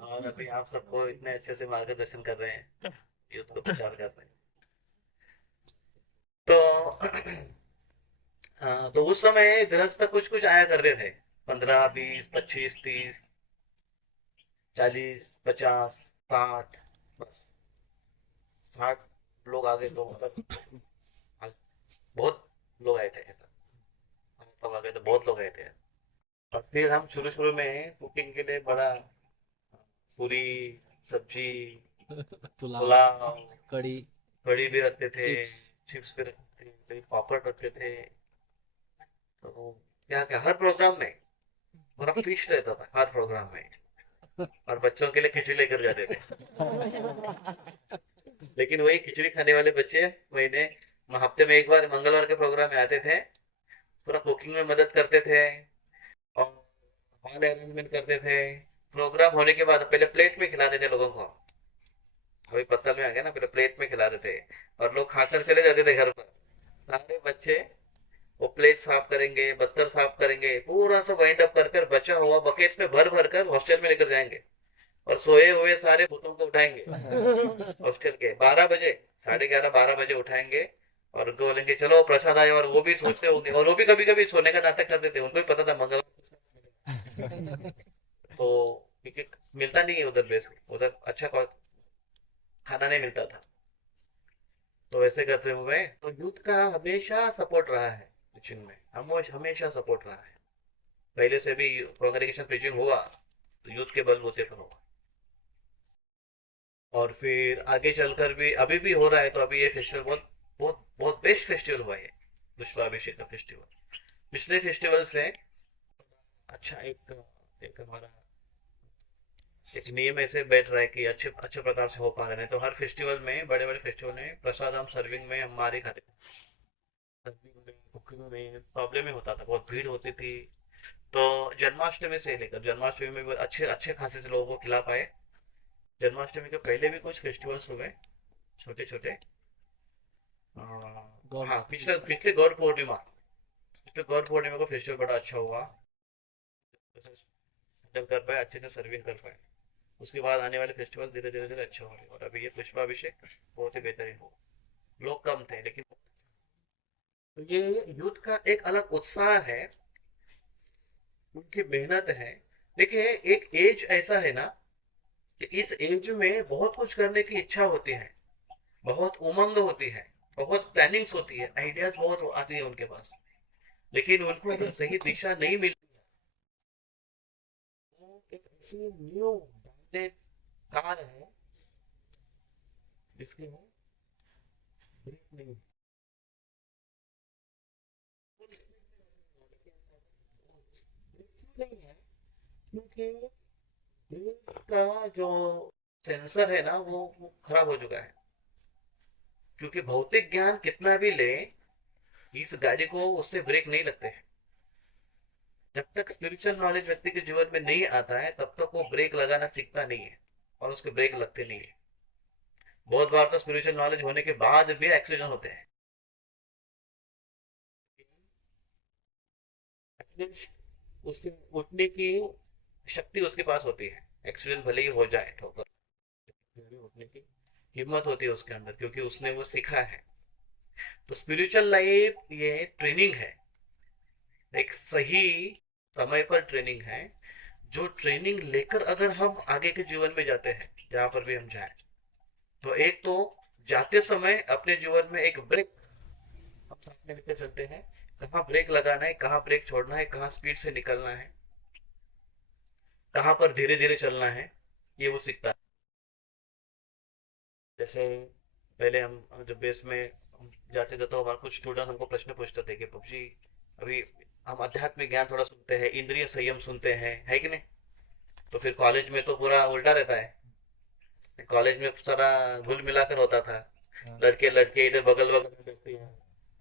और अभी आप सबको इतने अच्छे से मार्गदर्शन कर रहे हैं, यूथ को प्रचार कर रहे हैं। तो हाँ, तो उस समय गृहस्थ कुछ कुछ आया करते थे, 15, 20, 25, 30, 40, 50, 60, बस 60 लोग आ गए तो मतलब बहुत लोग आए थे ऐसा। हम लोग आ गए तो बहुत लोग आए थे। और फिर हम शुरू शुरू में कुकिंग के लिए बड़ा पूरी, सब्जी, पुलाव, पुलाव, कढ़ी, कढ़ी भी रखते थे, चिप्स। चिप्स भी रखते थे, कभी पापड़ रखते थे। तो क्या क्या हर प्रोग्राम में पूरा फिश रहता था हर प्रोग्राम में। और बच्चों के लिए खिचड़ी लेकर जाते थे। लेकिन वही खिचड़ी खाने वाले बच्चे महीने हफ्ते में एक बार मंगलवार के प्रोग्राम में आते थे, पूरा कुकिंग में मदद करते थे और हॉल अरेंजमेंट करते थे। प्रोग्राम होने के बाद पहले प्लेट में खिलाते थे लोगों को। अभी पत्तल में आ गया ना, पहले प्लेट में खिलाते थे और लोग खाकर चले जाते थे घर पर। सारे बच्चे वो प्लेट साफ करेंगे, बर्तन साफ करेंगे, पूरा सब वाइंड अप कर कर बचा हुआ बकेट में भर भर कर हॉस्टल में लेकर जाएंगे। और सोए हुए सारे भूतों को उठाएंगे हॉस्टल के 12 बजे, 11:30 12 बजे उठाएंगे और उनको बोलेंगे चलो प्रसाद आए। और वो भी सोचते होंगे, और वो भी कभी कभी सोने का नाटक करते थे, उनको भी पता था मंगल तो, क्योंकि मिलता नहीं है उधर, बेस उधर अच्छा खाना नहीं मिलता था। तो ऐसे करते हुए तो यूथ का हमेशा सपोर्ट रहा है टीचिंग में, हम हमेशा सपोर्ट रहा है। पहले से भी कांग्रेगेशन प्रीचिंग हुआ तो यूथ के बलबूते पर हुआ। और फिर आगे चलकर भी अभी भी हो रहा है। तो अभी ये फेस्टिवल बहुत बहुत बहुत बेस्ट फेस्टिवल हुआ है, पुष्पाभिषेक का फेस्टिवल। पिछले फेस्टिवल से अच्छा एक हमारा एक नियम ऐसे बैठ रहा है कि अच्छे अच्छे प्रकार से हो पा रहे हैं। तो हर फेस्टिवल में, बड़े बड़े फेस्टिवल में प्रसाद हम सर्विंग में हमारे खाते थे। सर्विंग में कुकिंग में प्रॉब्लम ही होता था, बहुत भीड़ होती थी। तो जन्माष्टमी से लेकर जन्माष्टमी में भी अच्छे अच्छे खासे से लोगों को खिला पाए। जन्माष्टमी के पहले भी कुछ फेस्टिवल्स हुए छोटे छोटे। गौर हाँ, पिछले पिछले गौर पूर्णिमा, पिछले गौर पूर्णिमा को फेस्टिवल बड़ा अच्छा हुआ। जब कर पाए अच्छे से सर्विंग कर पाए। उसके बाद आने वाले फेस्टिवल धीरे धीरे धीरे अच्छे होंगे। और अभी ये पुष्पाभिषेक बहुत ही बेहतरीन हुआ। लोग कम थे लेकिन, तो ये यूथ का एक अलग उत्साह है, उनकी मेहनत है। देखिए, एक एज ऐसा है ना कि इस एज में बहुत कुछ करने की इच्छा होती है, बहुत उमंग होती है, बहुत प्लानिंग्स होती है, आइडियाज बहुत आती है उनके पास। लेकिन उनको अगर सही दिशा नहीं मिलती, वो एक ऐसी न्यू ब्रांडेड कार है जिसकी वो ब्रेक नहीं, नहीं है। क्योंकि ब्रेक का जो सेंसर है ना, वो खराब हो चुका है। क्योंकि भौतिक ज्ञान कितना भी ले, इस गाड़ी को उससे ब्रेक नहीं लगते हैं। जब तक स्पिरिचुअल नॉलेज व्यक्ति के जीवन में नहीं आता है तब तक वो ब्रेक लगाना सीखता नहीं है और उसके ब्रेक लगते नहीं है। बहुत बार तो स्पिरिचुअल नॉलेज होने के बाद भी एक्सीडेंट होते हैं। एटलीस्ट उसके उठने की शक्ति उसके पास होती है। एक्सीडेंट भले ही हो जाए ठोकर, फिर भी उठने की हिम्मत होती है उसके अंदर, क्योंकि उसने वो सीखा है। तो स्पिरिचुअल लाइफ ये ट्रेनिंग है, एक सही समय पर ट्रेनिंग है। जो ट्रेनिंग लेकर अगर हम आगे के जीवन में जाते हैं, जहां पर भी हम जाए, तो एक तो जाते समय अपने जीवन में एक ब्रेक हम साथ में लेकर चलते हैं। कहाँ ब्रेक लगाना है, कहाँ ब्रेक छोड़ना है, कहाँ स्पीड से निकलना है, कहाँ पर धीरे धीरे चलना है, ये वो सीखता है। जैसे पहले हम जब बेस में हम जाते थे तो हमारे कुछ स्टूडेंट हमको प्रश्न पूछते थे कि पबजी, अभी हम अध्यात्मिक ज्ञान थोड़ा सुनते हैं, इंद्रिय संयम सुनते हैं, है कि नहीं? तो फिर कॉलेज में तो पूरा उल्टा रहता है। कॉलेज में सारा घुल मिलाकर होता था। लड़के लड़के इधर बगल बगल में बैठते हैं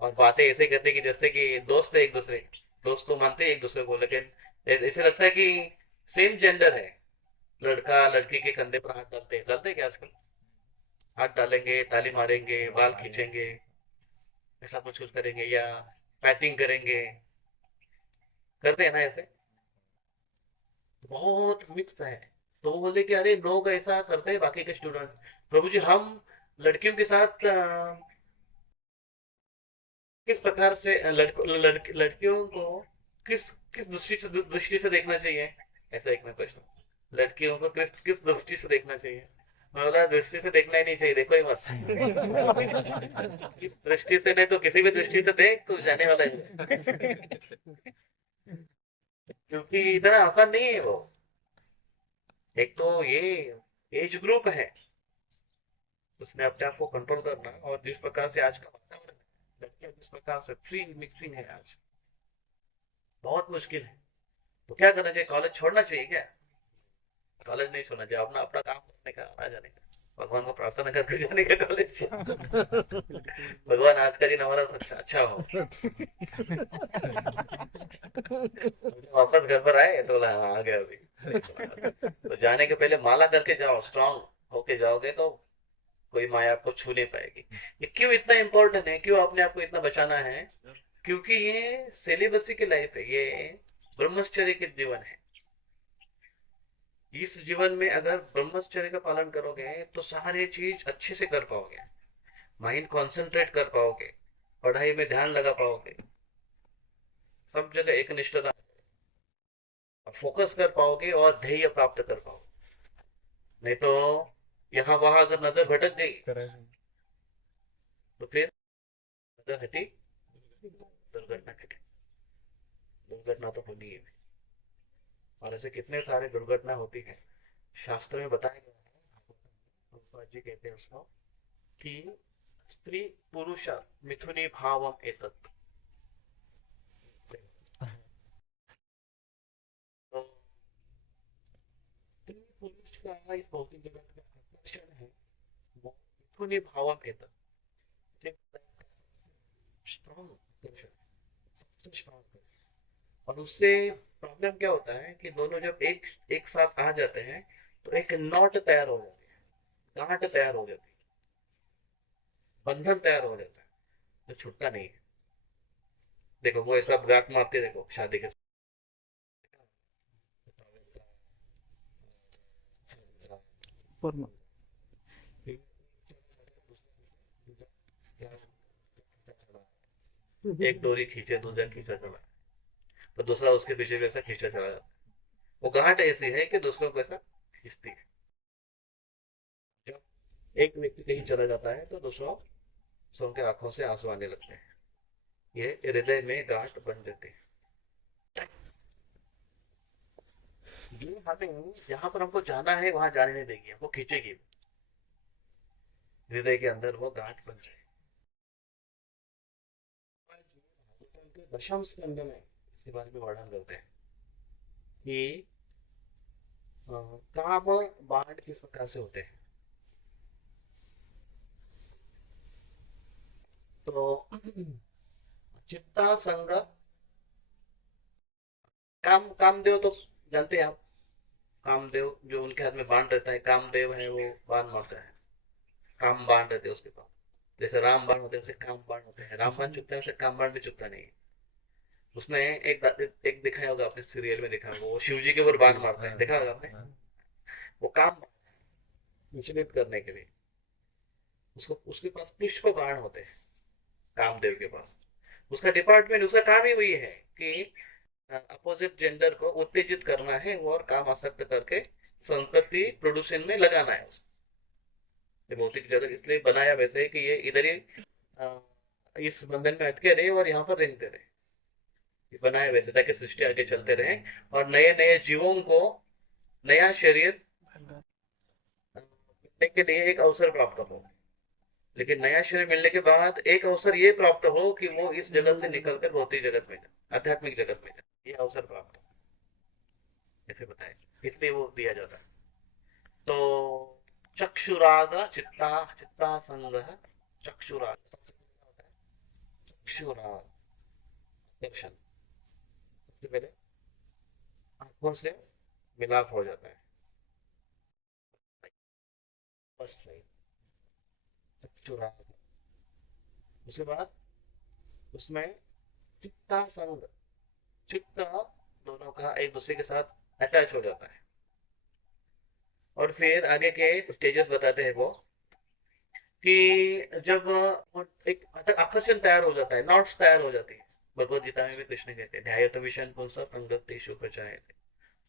और बातें ऐसे करते कि जैसे कि दोस्त है एक दूसरे, दोस्त तो मानते हैं एक दूसरे को, लेकिन ऐसे लगता है कि सेम जेंडर है। लड़का लड़की के कंधे पर हाथ डालते हैं, डालते हैं क्या आजकल? हाथ डालेंगे, ताली मारेंगे, बाल खींचेंगे, ऐसा कुछ कुछ करेंगे, या पैटिंग करेंगे, करते हैं ना ऐसे। बहुत मिक्स है। तो वो बोलते कि अरे लोग ऐसा करते हैं बाकी के स्टूडेंट, प्रभु जी हम लड़कियों के साथ किस प्रकार से लड़कियों को किस किस दृष्टि से देखना चाहिए, ऐसा एक मैं प्रश्न, लड़कियों को किस किस दृष्टि से देखना चाहिए। मैं बोला दृष्टि से देखना ही नहीं चाहिए, देखो ही मत। इस दृष्टि से नहीं तो किसी भी दृष्टि से देख तो जाने वाला है, क्योंकि इतना आसान नहीं है वो। एक तो ये एज ग्रुप है, उसने अपने आप को कंट्रोल करना, और जिस प्रकार से आज का वातावरण है, लड़कियां जिस प्रकार से फ्री मिक्सिंग है आज, बहुत मुश्किल है। तो क्या करना चाहिए, कॉलेज छोड़ना चाहिए क्या? कॉलेज नहीं छोड़ना चाहिए, अपना अपना काम करने का, आ जाने का, भगवान को प्रार्थना करके जाने का कॉलेज। भगवान आज का दिन हमारा अच्छा हो। वापस घर पर आए तो बोला हाँ, आ गया अभी। तो जाने के पहले माला करके जाओ, स्ट्रांग होके जाओगे तो कोई माया आपको छू नहीं पाएगी। ये क्यों इतना इम्पोर्टेंट है, क्यों अपने आप को इतना बचाना है? क्योंकि ये सेलिबसी की लाइफ है, ये ब्रह्मचर्य के जीवन है। इस जीवन में अगर ब्रह्मचर्य का पालन करोगे तो सारे चीज अच्छे से कर पाओगे, माइंड कंसंट्रेट कर पाओगे, पढ़ाई में ध्यान लगा पाओगे, सब जगह एक निष्ठता, फोकस कर पाओगे और ध्येय प्राप्त कर पाओगे। नहीं तो यहाँ वहां अगर नजर भटक गई तो फिर नजर हटी, दुर्घटना घटी। दुर्घटना तो होनी है, और ऐसे कितने सारे दुर्घटना होती है, शास्त्र में बताया गया है। प्रभुपाद जी कहते हैं उसको कि स्त्री पुरुष मिथुनी भावम एतत्। तो स्त्री पुरुष का इस भौतिक जगत में आकर्षण है, वो मिथुनी भावम एतत्, स्ट्रॉन्ग आकर्षण, सबसे स्ट्रॉन्ग। और उससे प्रॉब्लम क्या होता है कि दोनों जब एक एक साथ आ जाते हैं तो एक नॉट तैयार हो जाती है, गांठ तैयार हो जाती है, बंधन तैयार हो जाता है, तो छूटता नहीं है। देखो वो ऐसा गांठ मारते, देखो शादी के एक डोरी खींचे, दूसरा खींचा चला, तो दूसरा उसके पीछे भी ऐसा खींचा चला जाता है। वो गांठ ऐसी है कि दूसरों को ऐसा खींचती है। जब एक व्यक्ति कहीं चला जाता है तो दूसरों दूसरों के आंखों से आंसू आने लगते हैं, ये हृदय में गांठ बन देते हैं। ये हमें जहां पर हमको जाना है वहां जाने नहीं देगी, हमको खींचेगी, हृदय के अंदर वो गांठ बन जाए। दशम स्कंद में इसके बारे में वर्णन करते हैं कि काम बाण किस प्रकार से होते हैं। तो चित्ता संग, कामदेव तो जानते हैं आप, कामदेव जो उनके हाथ में बाण रहता है, कामदेव है वो बाण मारता है, काम बाण रहते हैं उसके पास। जैसे राम बाण होते हैं वैसे काम बाण होते हैं, राम बाण चुपता है वैसे काम बाण भी चुपता नहीं है। उसने एक दिखाया होगा आपने, सीरियल में देखा होगा, वो शिव जी के ऊपर बाण मारता है, देखा होगा आपने। वो काम विचलित करने के लिए उसको, उसके पास पुष्प बाण होते हैं, कामदेव के पास। उसका डिपार्टमेंट, उसका काम ही वही है कि अपोजिट जेंडर को उत्तेजित करना है और काम आसक्त करके संपत्ति प्रोड्यूशन में लगाना है। ये भौतिक जगत इसलिए बनाया वैसे है कि ये इधर ही अ, इस बंधन में अटके रहे और यहाँ पर रेंगते रहे। ये बनाया वैसे ताकि सृष्टि आगे चलते रहे और नए नए जीवों को नया शरीर मिलने के लिए एक अवसर प्राप्त हो। लेकिन नया शरीर मिलने के बाद एक अवसर ये प्राप्त हो कि वो इस जगत से निकलकर भौतिक जगत में जाए, आध्यात्मिक जगत में जाए, ये अवसर प्राप्त हो, ऐसे बताए, इसलिए वो दिया जाता है। तो चक्षुराग चित्ता, चित्ता संग, चक्षुराग, चक्षुराग आकर्षण, सबसे पहले आंखों से मिलाप हो जाता है, फर्स्ट लाइन चक्षुराग। उसके बाद उसमें चित्ता संग, चित्त दोनों का एक दूसरे के साथ अटैच हो जाता है। और फिर आगे के स्टेजेस बताते हैं वो, कि जब एक आकर्षण तैयार हो जाता है, नॉट्स तैयार हो जाती है। भगवत गीता में भी कृष्ण कहते हैं, ध्यायत विषय पुंसा संगतेषु प्रजायते,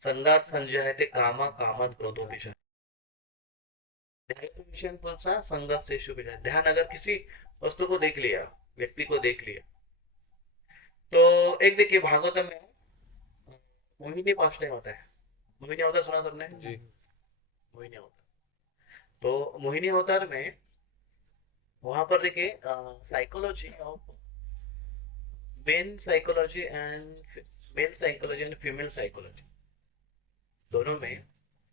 संगात संजायते कामा कामात क्रोधोपि जायते। ध्यायत विषय पुंसा संगतेषु प्रजायते, ध्यान अगर किसी वस्तु को देख लिया, व्यक्ति को देख लिया, तो एक देखिए भागवतम में मोहिनी पाष्टय होता है। मोहिनी अवतार सुना सबने? जी। मोहिनी अवतार। तो मोहिनी अवतार में वहां पर देखिए psychology of male psychology and female psychology, दोनों में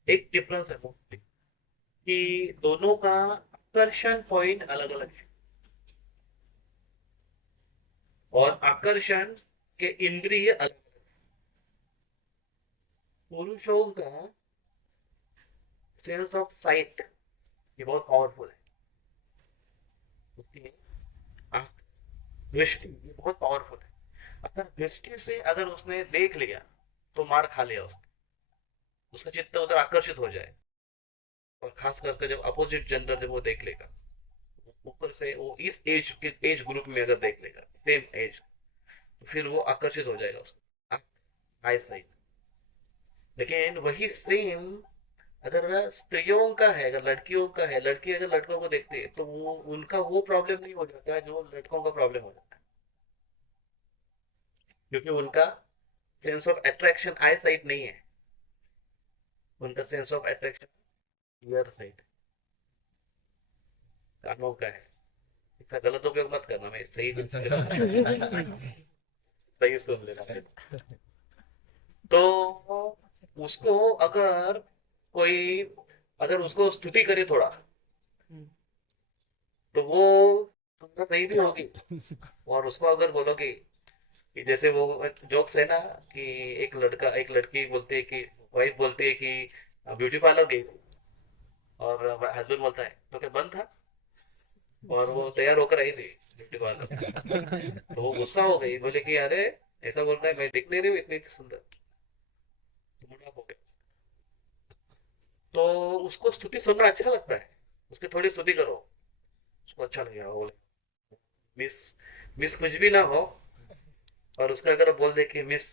एक डिफरेंस है मोस्टली, कि दोनों का आकर्षण पॉइंट अलग अलग है, और आकर्षण के इंद्रिय अलग। पुरुषों का सेंस ऑफ साइट ये बहुत पावरफुल है, उसकी आंख, दृष्टि ये बहुत पावरफुल है। अगर दृष्टि से अगर उसने देख लिया तो मार खा लिया उसने, उसका चित्त उधर आकर्षित हो जाए। और खास करके जब अपोजिट जेंडर जब वो देख लेगा, ऊपर से वो इस एज ग्रुप में अगर देख लेगा, सेम एज, तो फिर वो आकर्षित हो जाएगा उसको, आई साइट। लेकिन वही सेम अगर स्त्रियों का है, अगर लड़कियों का है, लड़की अगर लड़कों को देखती है, तो वो उनका वो प्रॉब्लम नहीं हो जाता है जो लड़कों का प्रॉब्लम हो जाता है, क्योंकि उनका sense of attraction I site नहीं है, उनका sense of attraction year site, कानों का है। इसका गलत उपयोग मत करना, मैं सही सही सुन लेना। तो उसको अगर कोई अगर उसको स्तुति करे थोड़ा, तो वो तुमसे सही भी होगी। और उसको अगर बोलोगे कि जैसे वो जोक्स है ना, कि एक लड़की बोलती है कि वाइफ बोलती है कि ब्यूटी पार्लर गई थी, और हस्बैंड बोलता है तो क्या बंद था, और वो तैयार होकर आई थी ब्यूटी पार्लर। तो वो गुस्सा हो गई, बोले कि अरे ऐसा बोल रहा है, मैं दिख नहीं रही हूँ इतनी सुंदर, तो मुड़ा हो गया। तो उसको स्तुति सुनना अच्छा लगता है, उसकी थोड़ी स्तुति करो, उसको अच्छा लगेगा। वो मिस मिस कुछ भी ना हो, और उसका अगर बोल दे कि मिस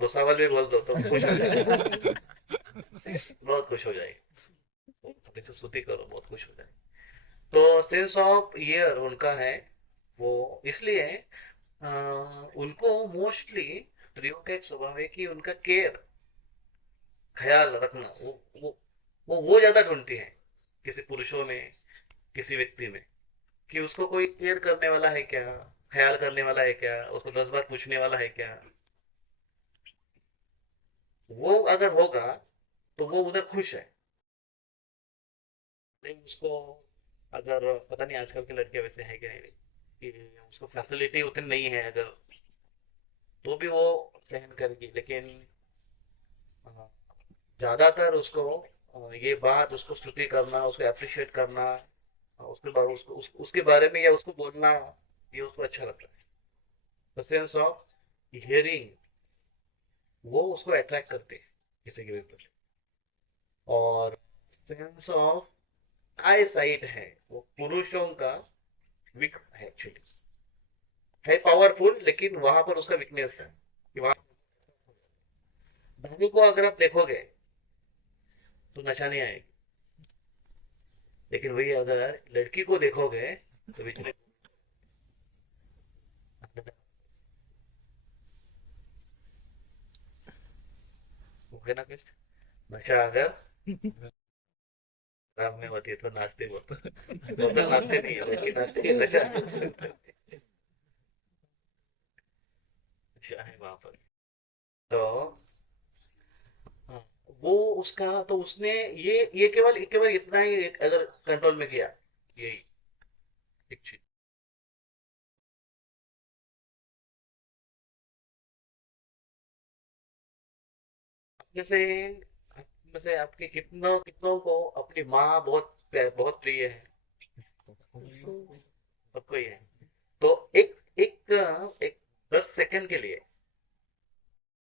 भुसावल भी बोल दो, तो खुश हो जाएगी, बहुत खुश हो जाएगी। थोड़ी सी स्तुति करो, बहुत खुश हो जाएगी। तो सेंस ऑफ ईयर उनका है, वो इसलिए अ, उनको मोस्टली स्त्रियों का एक स्वभाव है कि उनका केयर, ख्याल रखना, वो ज्यादा ढूंढती है किसी पुरुषों में, किसी व्यक्ति में, कि उसको कोई केयर करने वाला है क्या, ख्याल करने वाला है क्या, उसको 10 बार पूछने वाला है क्या। वो अगर होगा तो वो उधर खुश है। नहीं उसको अगर पता नहीं आजकल की लड़कियां वैसे है क्या है, कि उसको फैसिलिटी उतनी नहीं है अगर, तो भी वो सहन करेगी। लेकिन अ, ज्यादातर उसको ये बात, उसको स्तुति करना, उसको अप्रिशिएट करना, उसके बारे उसके बारे में या उसको बोलना, ये उसको अच्छा लगता है। द सेंस ऑफ हियरिंग वो उसको अट्रैक्ट करते हैं किसी के भी। और सेंस ऑफ आई साइट है वो पुरुषों का वीक है एक्चुअली, है पावरफुल, लेकिन वहां पर उसका वीकनेस है कि वहां धानु को अगर आप देखोगे तो नशा नहीं आएगी, लेकिन वही अगर लड़की को देखोगे तो वीकनेस हो गया ना कुछ। नशा अगर राम में होती है तो नाचते बोलते, बोतल नाचते नहीं है लेकिन नाचते नशा नशा है वहां पर। तो हाँ, वो उसका तो उसने ये केवल इतना ही अगर कंट्रोल में किया, यही एक चीज। जैसे जैसे आपके कितनों कितनों को अपनी माँ बहुत प्रिय है, सबको ही है। तो एक एक एक 10 सेकंड के लिए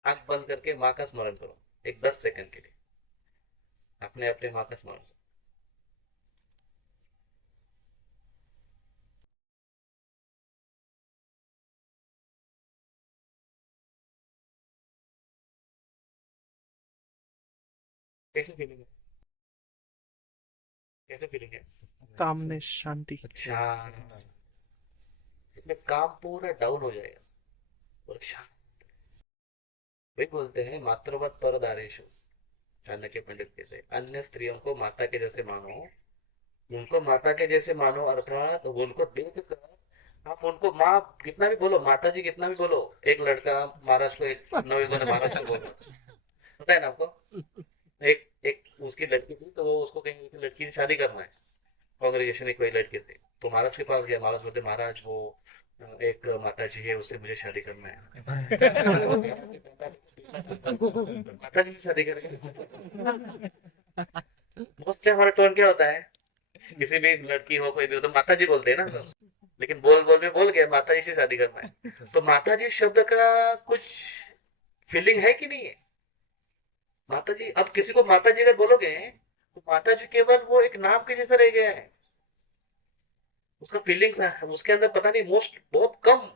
आंख बंद करके माँ का स्मरण करो, एक 10 सेकंड के लिए अपने अपने माँ का स्मरण। कैसे फीलिंग है? कैसे फीलिंग है? कामनेस, शांति। अच्छा, इसमें काम पूरा डाउन हो जाएगा, पूरा शांत। वही बोलते हैं मातृवत परदारेशु, चाणक्य पंडित कहते हैं अन्य स्त्रियों को माता के जैसे मानो, उनको माता के जैसे मानो, अर्थात उनको देख कर आप उनको माँ कितना भी बोलो, माता जी कितना भी बोलो। एक लड़का महाराज को, एक नवयुवक ने महाराज को बोला, पता है ना आपको? एक एक उसकी लड़की थी, तो वो उसको कहीं उसकी लड़की से शादी करना है, कांग्रेगेशन में कोई लड़के थे, तो महाराज के पास गया। महाराज बोलते महाराज वो एक माता जी है, उससे मुझे शादी करना है। माता जी से शादी करेंगे? मोस्टली हमारा टोन क्या होता है, किसी भी लड़की हो कोई भी हो तो माता जी बोलते हैं ना सब, लेकिन बोल बोल में बोल गया माता जी से शादी करना है। तो माता जी शब्द का कुछ फीलिंग है कि नहीं है? माता जी, अब किसी को माता जी अगर बोलोगे तो माता जी केवल वो एक नाम के जैसा रह गया है, उसका फीलिंग्स है उसके अंदर पता नहीं, मोस्ट बहुत कम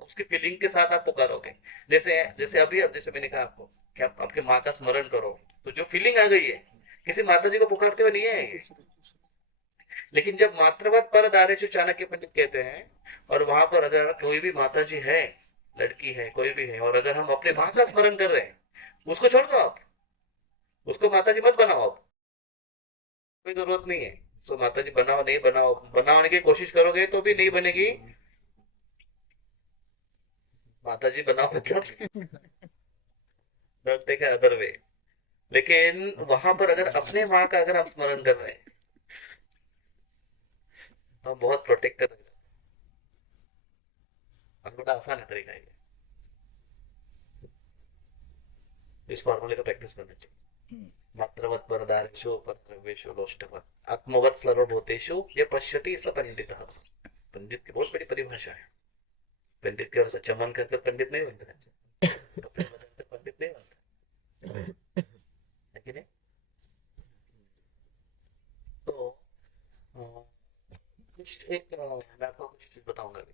उसकी फीलिंग के साथ आप पुकारोगे। जैसे जैसे अभी, अब जैसे मैंने कहा आपको कि आप आपके माँ का स्मरण करो, तो जो फीलिंग आ गई है, किसी माता जी को पुकारते हुए नहीं है ये। लेकिन जब मातृवत पर दारेशु चाणक्य पंडित कहते हैं, और वहां पर अगर कोई भी माता जी है, लड़की है, कोई भी है, और अगर हम अपने माँ का स्मरण कर रहे हैं, उसको छोड़ दो आप, उसको माता जी मत बनाओ आप, कोई जरूरत नहीं है। तो माता जी बनाओ, नहीं बनाओ, बनाने की कोशिश करोगे तो भी नहीं बनेगी। माता जी बनाओ मतलब डरते का अदर वे। लेकिन वहां पर अगर अपने माँ का अगर आप स्मरण कर रहे हैं तो बहुत प्रोटेक्टेड है, और बड़ा आसान है तरीका ये। इस फॉर्मूले का प्रैक्टिस करना चाहिए। मात्रवत परदारेषु परद्रव्येषु लोष्टवत् आत्मवत् सर्वभूतेषु ये पश्यति स पंडितः। पंडित की बहुत बड़ी परिभाषा है। पंडित के और सच्चा मन करके पंडित नहीं बनते, कपड़े बदलते पंडित नहीं बनते, है कि नहीं? तो कुछ एक मैं आपको कुछ चीज बताऊंगा अभी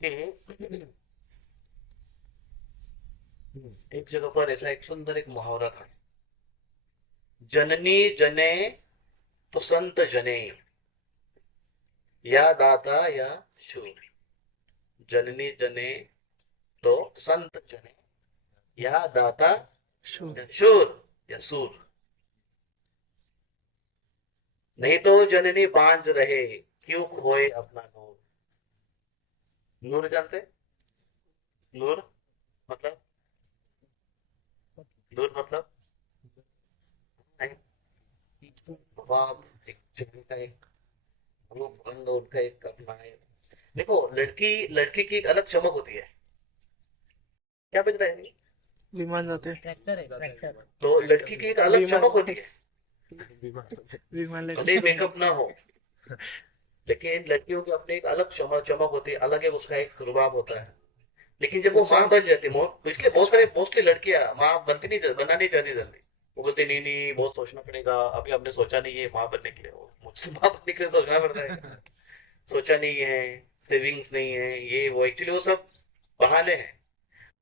कि एक जगह पर ऐसा एक सुंदर एक मुहावरा था, जननी जने तो संत जने, या दाता या शूर। जननी जने तो संत जने, या दाता शूर। या शूर, या सूर। नहीं तो जननी बांझ रहे, क्यों खोए अपना नूर। नूर जानते? नूर मतलब, नूर मतलब बाप, एक जगह का एक रूप, अंग उनका एक अपना है। देखो, लड़की लड़की की एक अलग चमक होती है। क्या बज रहा है? विमान जाते। तो लड़की की एक अलग चमक होती है, विमान भले लेते। ही मेकअप ना हो, लेकिन लड़कियों की अपनी एक अलग चमक चमक होती है, अलग है उसका एक रुबाब होता है। लेकिन जब वो माँ बन जाती है, इसलिए बहुत सारी मोस्टली लड़कियां माँ बनती नहीं, बनना नहीं चाहती जल्दी। वो बोलती नहीं नहीं बहुत सोचना पड़ेगा, अभी हमने सोचा नहीं है माँ बनने के लिए। वो मुझसे माँ बनने के लिए सोचना पड़ता है, सोचा नहीं है, सेविंग्स नहीं है, ये वो, एक्चुअली वो सब बहाने हैं।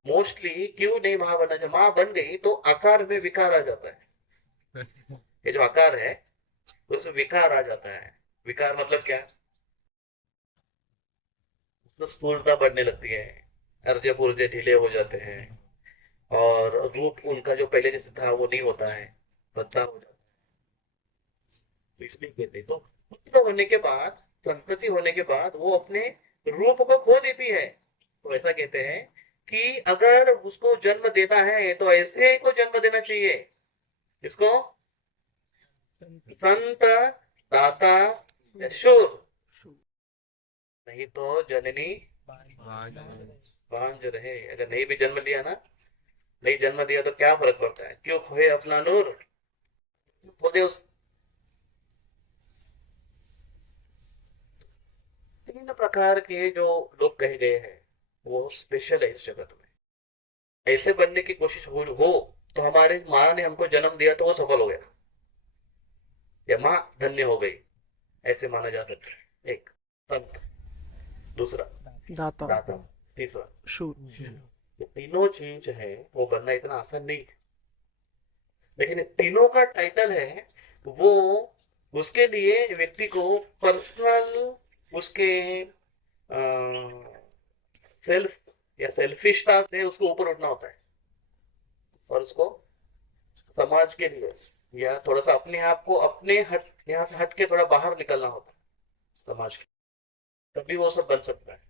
मोस्टली क्यों नहीं माँ बनना चाहिए? माँ बन गई तो आकार में विकार आ जाता है। ये जो आकार है उसमें विकार आ जाता है। विकार मतलब क्या? उसमें स्थूलता बढ़ने लगती है, अर्जे पुर्जे ढीले हो जाते हैं, और रूप उनका जो पहले जैसे था वो नहीं होता है, बदलाव हो जाता है। तो इसलिए कहते हैं, तो पुत्र होने के बाद, संतति होने के बाद वो अपने रूप को खो देती है। तो ऐसा कहते हैं कि अगर उसको जन्म देना है तो ऐसे को जन्म देना चाहिए, इसको संत, दाता या शूर। नहीं तो जननी बांझ रहे। अगर नहीं भी जन्म लिया ना, नहीं जन्म दिया तो क्या फर्क पड़ता है? क्यों खोए अपना नूर, क्यों खो दे उस। तीन प्रकार के जो लोग कहे गए हैं वो स्पेशल है इस जगत में। ऐसे बनने की कोशिश हो तो हमारी माँ ने हमको जन्म दिया तो वो सफल हो गया, या माँ धन्य हो गई, ऐसे माना जा सकता है। एक संत, दूसरा दाता दाता, तीसरा शूर। ये तीनों चीज है वो बनना इतना आसान नहीं है, लेकिन ये तीनों का टाइटल है वो उसके लिए व्यक्ति को पर्सनल उसके सेल्फ या सेल्फिशता से उसको ऊपर उठना होता है, और उसको समाज के लिए या थोड़ा सा अपने आप को अपने हट यहाँ से हट के थोड़ा बाहर निकलना होता है समाज के, तभी वो सब बन सकता है।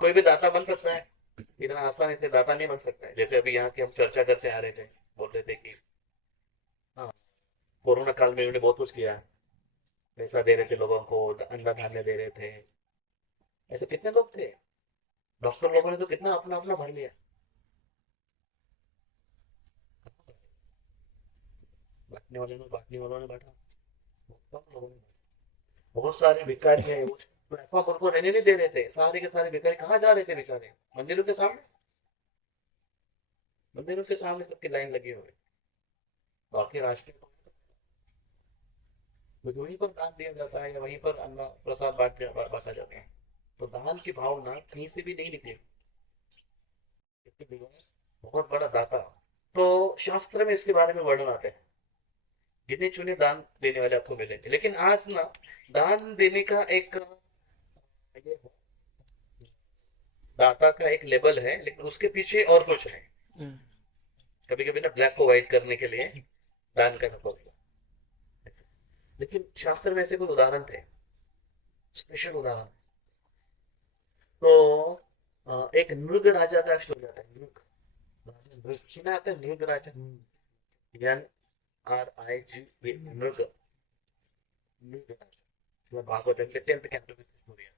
कोई भी दाता बन सकता है, इतना आसानी से दाता नहीं बन सकता है। जैसे अभी यहाँ की हम चर्चा करते आ रहे थे, बोल रहे थे कि हाँ, कोरोना काल में उन्होंने बहुत कुछ किया, पैसा दे रहे थे लोगों को, अन्न धान्य दे रहे थे, ऐसे कितने लोग थे। डॉक्टर लोगों ने तो कितना अपना अपना भर लिया, बांटने वालों ने बांटा, बहुत कम लोगों ने बांटा। बहुत सारे भिखारी हैं, वो प्लेटफॉर्म पर उनको रहने नहीं दे रहे थे, सारे के सारे भिखारी कहाँ जा रहे थे बेचारे, मंदिरों के सामने, मंदिरों के सामने सबकी लाइन लगी हुई। बाकी राष्ट्रीय तो वहीं पर दान दिया जाता है या वहीं पर अन्न प्रसाद बांटा जाता है। तो दान की भावना कहीं से भी नहीं निकली, क्योंकि बहुत बड़ा दाता। तो शास्त्र में इसके बारे में वर्णन आते हैं, गिने चुने दान देने वाले आपको मिलेंगे। लेकिन आज ना दान देने का एक ये है, दाता का एक लेबल है, लेकिन उसके पीछे और कुछ है। कभी कभी ना ब्लैक को व्हाइट करने के लिए दान का सपोर्ट किया, लेकिन शास्त्र में ऐसे कुछ उदाहरण थे, स्पेशल उदाहरण। तो एक नृग राजा का स्टोरी आता है। नृग सुना आता है, नृग राजा, NRIG, नृग, नृग राजा भागवत के 10th कैंटो में स्टोरी है।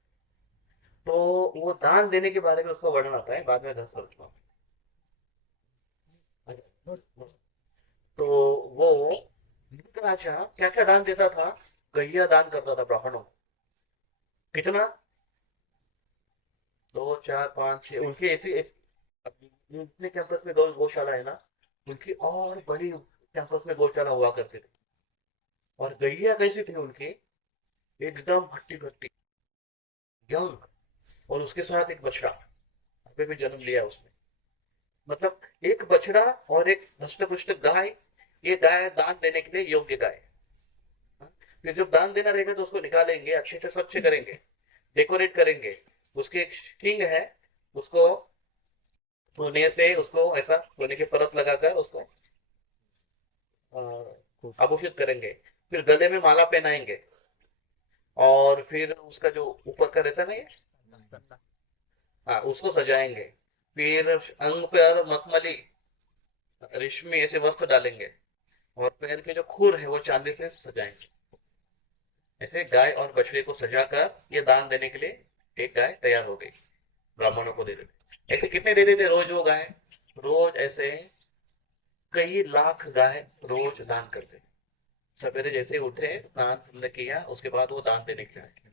तो वो दान देने के बारे में उसका वर्णन आता है, बाद में दस समझ। तो वो नृग राजा क्या क्या दान देता था, गैया दान करता था ब्राह्मणों को। कितना, 2 4 5 6, उनकी ऐसी जितने कैंपस में गौशाला है ना, उनकी और बड़ी कैंपस में गौशाला हुआ करती थी। और गैया कैसी थी उनकी, एकदम हट्टी कट्टी, यंग, और उसके साथ एक बछड़ा, अभी भी जन्म लिया उसने। मतलब एक बछड़ा और एक धष्ट पुष्ट गाय, ये गाय दान देने के लिए योग्य गाय। फिर जब दान देना रहेगा तो उसको निकालेंगे, अच्छे से स्वच्छ करेंगे, डेकोरेट करेंगे, उसकी एक सिंग है, उसको सोने से उसको ऐसा सोने की परत लगाकर उसको आभूषित करेंगे, फिर गले में माला पहनाएंगे, और फिर उसका जो ऊपर का रहता है ना, हाँ, उसको सजाएंगे। फिर अंग पर मखमली रेशमी ऐसे वस्त्र डालेंगे, और पैर के जो खुर है वो चांदी से सजाएंगे। ऐसे गाय और बछड़े को सजाकर ये दान देने के लिए एक गाय तैयार हो गई, ब्राह्मणों को दे देते। ऐसे कितने दे देते रोज वो गाय, रोज ऐसे कई लाख गाय रोज दान करते। सवेरे जैसे उठे, स्नान किया, उसके बाद वो दान देने के लिए आए,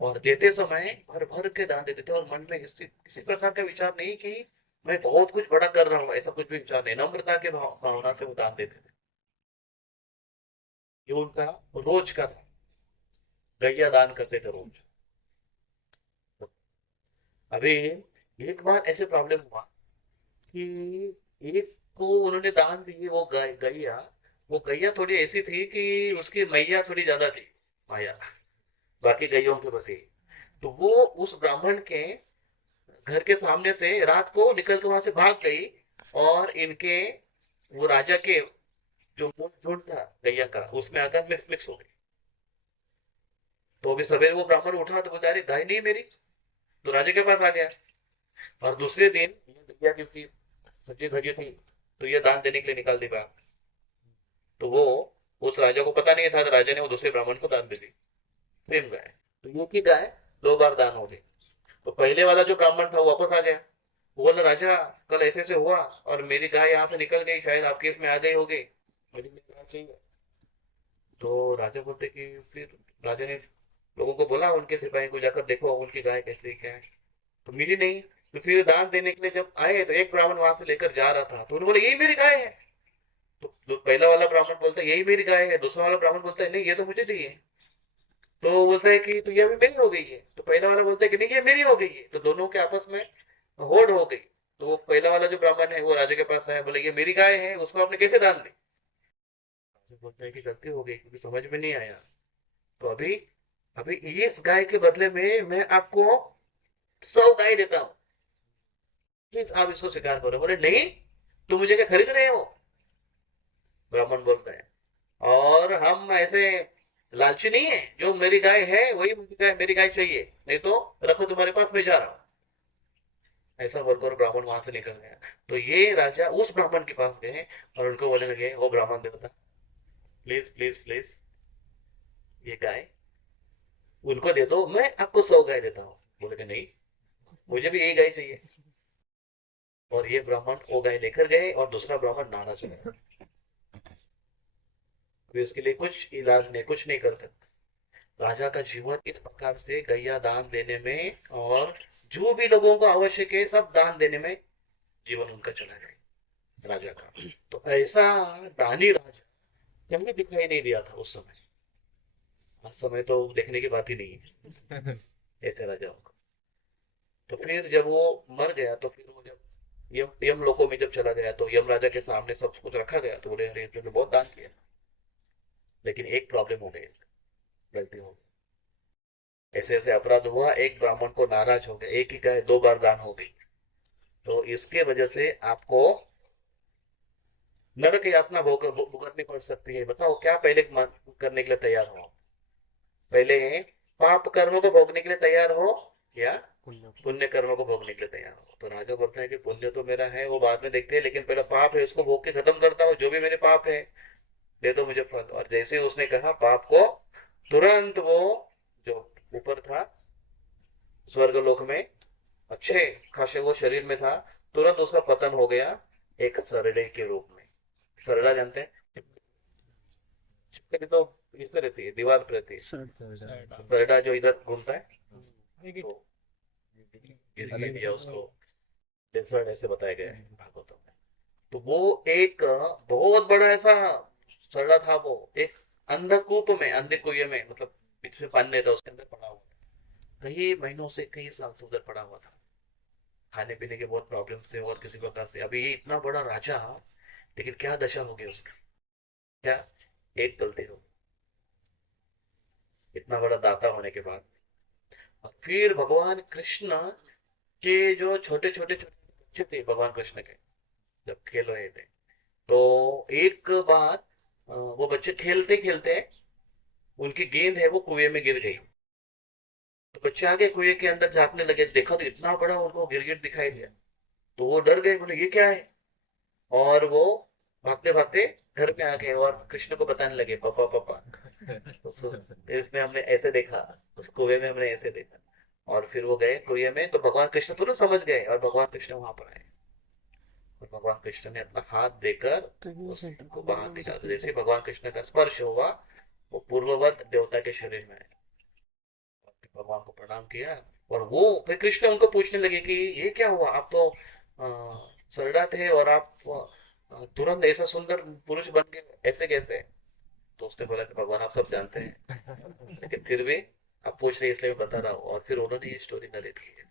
और देते समय भर भर के दान देते थे, और मन में किसी प्रकार का विचार नहीं कि मैं बहुत कुछ बड़ा कर रहा हूँ, ऐसा कुछ भी विचार नहीं, नम्रता के भावना से वो दान देते थे। ये उनका रोज का था, गैया दान करते थे रोज। अभी एक बार ऐसे प्रॉब्लम हुआ कि एक को उन्होंने दान दी, वो गैया, वो गैया थोड़ी ऐसी थी कि उसकी मैया थोड़ी ज्यादा थी, माया, बाकी गैयों के प्रति। तो वो उस ब्राह्मण के घर के सामने से रात को निकल के वहां से भाग गई, और इनके वो राजा के जो झुंड था गैया का, उसमें आकर मिक्स हो गई। तो अभी सवेरे वो ब्राह्मण उठा तो बोला, अरे गाय नहीं मेरी, तो राजा के पास आ गया। और दूसरे दिन ये गैया क्योंकि सब्जी भजी थी, तो ये दान देने के लिए निकाल दी बात। तो वो उस राजा को पता नहीं था, तो राजा ने वो दूसरे ब्राह्मण को दान दे दी, सेम गाय। तो ये की गाय 2 बार दान हो गई। तो पहले वाला जो ब्राह्मण था वो वापस आ गया, वो बोला, राजा कल ऐसे से हुआ और मेरी गाय यहाँ से निकल गई, शायद आपके इसमें आ गई होगी, मुझे गाय चाहिए। तो राजा बोलते कि फिर राजा ने लोगों को बोला, उनके सिपाही को, जाकर देखो उनकी गाय कैसी क्या है, तो मिली नहीं। तो फिर दान देने के लिए जब आए, तो एक ब्राह्मण वहां से लेकर जा रहा था, तो उन्होंने बोला, यही मेरी गाय है। पहला वाला ब्राह्मण बोलता है यही मेरी गाय है, दूसरा वाला ब्राह्मण बोलता है नहीं ये तो मुझे चाहिए। तो वो बोलता है कि तो ये अभी मेरी हो गई है, तो पहला वाला बोलता है कि नहीं ये मेरी हो गई है। तो दोनों के आपस में होड़ हो गई। तो वो पहला वाला जो ब्राह्मण है वो राजा के पास आया, बोले ये मेरी गाय है, उसको आपने कैसे दान दी? राजा बोलता है कि गलती हो गई क्योंकि समझ में नहीं आया। तो अभी अभी इस गाय के बदले में मैं आपको 100 गाय देता हूँ, प्लीज आप इसको स्वीकार करो। बोले नहीं, तुम मुझे क्या खरीद रहे हो? ब्राह्मण बोलता है और हम ऐसे लालची नहीं है, जो मेरी गाय है वही मेरी गाय चाहिए, नहीं तो रखो तुम्हारे पास, मैं जा रहा हूँ। ऐसा बोलकर ब्राह्मण वहां से निकल गया। तो ये राजा उस ब्राह्मण के पास गए और उनको बोलने लगे, वो ब्राह्मण देवता प्लीज प्लीज प्लीज ये गाय उनको दे दो, मैं आपको 100 गाय देता हूँ। बोले कि नहीं, मुझे भी यही गाय चाहिए। और ये ब्राह्मण वो गाय लेकर गए और दूसरा ब्राह्मण नाराज हो गया। अभी उसके लिए कुछ इलाज नहीं, कुछ नहीं कर सकते। राजा का जीवन इस प्रकार से गैया दान देने में और जो भी लोगों को आवश्यक है सब दान देने में जीवन उनका चला गया राजा का। तो ऐसा दानी राजा कभी दिखाई नहीं दिया था उस समय। आज समय तो देखने की बात ही नहीं है ऐसे राजाओं को। तो फिर जब वो मर गया तो फिर वो जब यम लोकों में जब चला गया तो यम राजा के सामने सब कुछ रखा गया। तो बोले अरे इसने तो बहुत दान किया, लेकिन एक प्रॉब्लम हो गई, गलती हो गई, ऐसे ऐसे अपराध हुआ, एक ब्राह्मण को नाराज हो गया, एक ही गाय 2 बार दान हो गई। तो इसके वजह से आपको नरक यातना भुगतनी पड़ सकती है। बताओ क्या पहले करने के लिए तैयार हो? पहले पाप कर्मों को भोगने के लिए तैयार हो या पुण्य कर्मों को भोगने के लिए तैयार हो? तो राजा बोलता है कि पुण्य तो मेरा है वो बाद में देखते हैं, लेकिन पहले पाप है उसको भोग के खत्म करता हूँ, जो भी मेरे पाप है दे दो मुझे फल। और जैसे ही उसने कहा पाप को, तुरंत वो जो ऊपर था स्वर्ग लोक में अच्छे खासे वो शरीर में था, तुरंत उसका पतन हो गया एक सरडे के रूप में। सरड़ा जानते हैं? छिपकली तो इस पे रहती है, दीवार पे रहती है। सरडा जो इधर घूमता है, तो गिरगिट या उसको डेजर्ट ऐसे बताया गया है भागवतों में। तो वो एक बहुत बड़ा ऐसा सरड़ा था, वो एक अंधकूप में, अंधे कुएं में, मतलब पीछे पानी नहीं था उसके अंदर पड़ा हुआ था। कई महीनों से, कई साल से उधर पड़ा हुआ था। खाने पीने के बहुत प्रॉब्लम थे और किसी प्रकार से। अभी ये इतना बड़ा राजा, लेकिन क्या दशा हो गई उसकी, क्या एक गलती हो, इतना बड़ा दाता होने के बाद। और फिर भगवान कृष्ण के जो छोटे छोटे छोटे बच्चे थे भगवान कृष्ण के, जब खेल रहे थे, तो एक बार वो बच्चे खेलते खेलते उनकी गेंद है वो कुएं में गिर गई। तो बच्चे आगे कुएं के अंदर झांकने लगे, देखा तो इतना बड़ा उनको गिरगिट दिखाई दिया। तो वो डर गए, बोले ये क्या है? और वो भागते भागते घर में आ गए और कृष्ण को बताने लगे पापा पापा, इसमें हमने ऐसे देखा, उस कुएं में हमने ऐसे देखा। और फिर वो गए कुएं में, तो भगवान कृष्ण तुरंत समझ गए और भगवान कृष्ण वहां पर आए। और भगवान कृष्ण ने अपना हाथ देकर उसको बाहर निकाला। जैसे भगवान कृष्ण का स्पर्श हुआ, वो पूर्ववत देवता के शरीर में आए। भगवान को प्रणाम किया और वो फिर कृष्ण उनको पूछने लगे कि ये क्या हुआ, आप तो सरड़ा थे और आप तुरंत ऐसा सुंदर पुरुष बन गए, ऐसे कैसे? तो उसने बोला कि भगवान आप सब जानते हैं, लेकिन फिर भी आप पूछ रहे इसलिए मैं बता रहा हूँ। और फिर उन्होंने ये स्टोरी नरेट की है।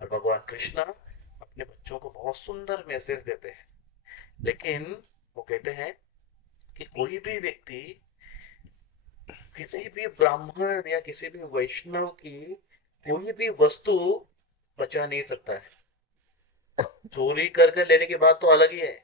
और भगवान कृष्ण अपने बच्चों को बहुत सुंदर मैसेज देते हैं, लेकिन वो कहते हैं कि कोई भी व्यक्ति किसी भी ब्राह्मण या किसी भी वैष्णव की कोई भी वस्तु बचा नहीं सकता है। चोरी करके लेने की बात तो अलग ही है,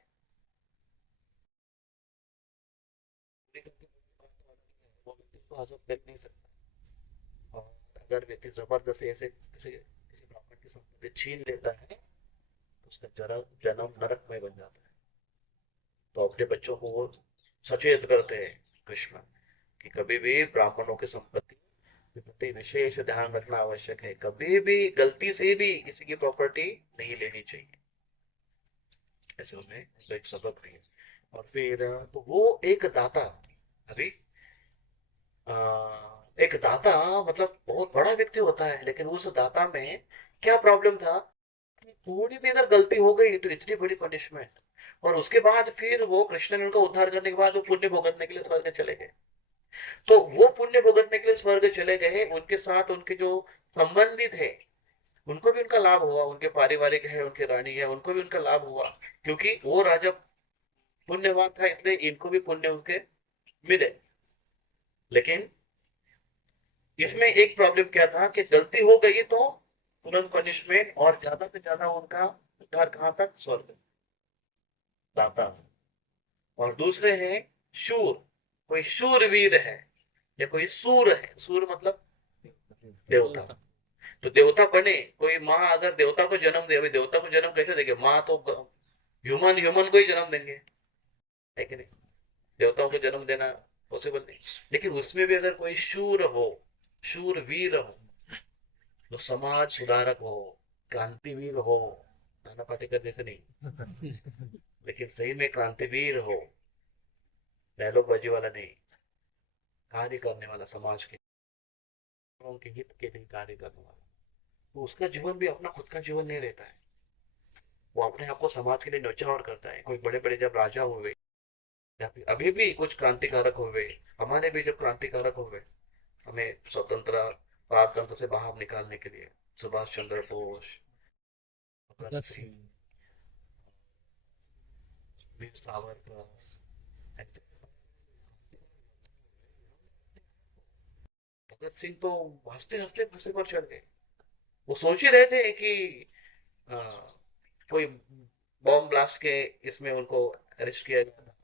चोरी करके लेने की बात तो अलग ही है, वो व्यक्ति को हजम कर नहीं सकता। और अगर व्यक्ति जबरदस्ती ऐसे किसी किसी ब्राह्मण की संपत्ति छीन लेता है तो उसका जन्म नरक में बन जाता है। तो अपने बच्चों को वो सचेत करते हैं कृष्ण कि कभी भी ब्राह्मणों की संपत्ति के प्रति विशेष ध्यान रखना आवश्यक है, कभी भी गलती से भी किसी की प्रॉपर्टी नहीं लेनी चाहिए। ऐसे उन्हें तो एक सबक दिया। और फिर तो वो एक दाता, अभी एक दाता मतलब बहुत बड़ा व्यक्ति होता है, लेकिन उस दाता में क्या प्रॉब्लम था कि थोड़ी भी अगर गलती हो गई तो इतनी बड़ी पनिशमेंट। और उसके बाद फिर वो कृष्ण ने उनका उद्धार करने के बाद वो पुण्य भोगतने के लिए स्वर्ग चले गए। तो वो पुण्य भोगतने के लिए स्वर्ग चले गए, उनके साथ उनके जो संबंधी थे उनको भी उनका लाभ हुआ, उनके पारिवारिक है, उनके रानी है, उनको भी उनका लाभ हुआ, क्योंकि वो राजा पुण्यवान था, इसलिए इनको भी पुण्य उनके मिले। लेकिन इसमें एक प्रॉब्लम क्या था कि गलती हो गई तो तुरंत पनिशमेंट, और ज्यादा से ज्यादा उनका उद्धार कहां तक, स्वर्ग जाता। और दूसरे हैं शूर, कोई शूरवीर है या कोई सूर है, सूर मतलब देवता। तो देवता बने, कोई माँ अगर देवता को जन्म दे, अभी देवता को जन्म कैसे देंगे, माँ तो ह्यूमन ह्यूमन को ही जन्म देंगे, है कि नहीं, देवताओं को जन्म देना पॉसिबल नहीं। लेकिन उसमें भी अगर कोई शूर हो, शूरवीर हो, तो समाज सुधारक हो, क्रांतिवीर हो, नाना पाटेकर जैसे नहीं, लेकिन सही में क्रांतिवीर हो, डायलॉगबाजी वाला नहीं, कार्य करने वाला, समाज के लोगों के हित के लिए कार्य करने वाला, तो उसका जीवन भी अपना खुद का जीवन नहीं रहता है, वो अपने आप को समाज के लिए न्यौछावर करता है। कोई बड़े बड़े जब राजा हुए या फिर अभी भी कुछ क्रांतिकारक हुए, हमारे भी जब क्रांतिकारक हुए हमें स्वतंत्र पारतंत्र से बाहर निकालने के लिए, सुभाष चंद्र बोस, भगत सिंह, वीर सावरकर, भगत सिंह तो हंसते हंसते फांसी पर चढ़ गए। वो सोच ही रहे थे कि आ, कोई बॉम्ब ब्लास्ट के इसमें उनको अरेस्ट किया गया था,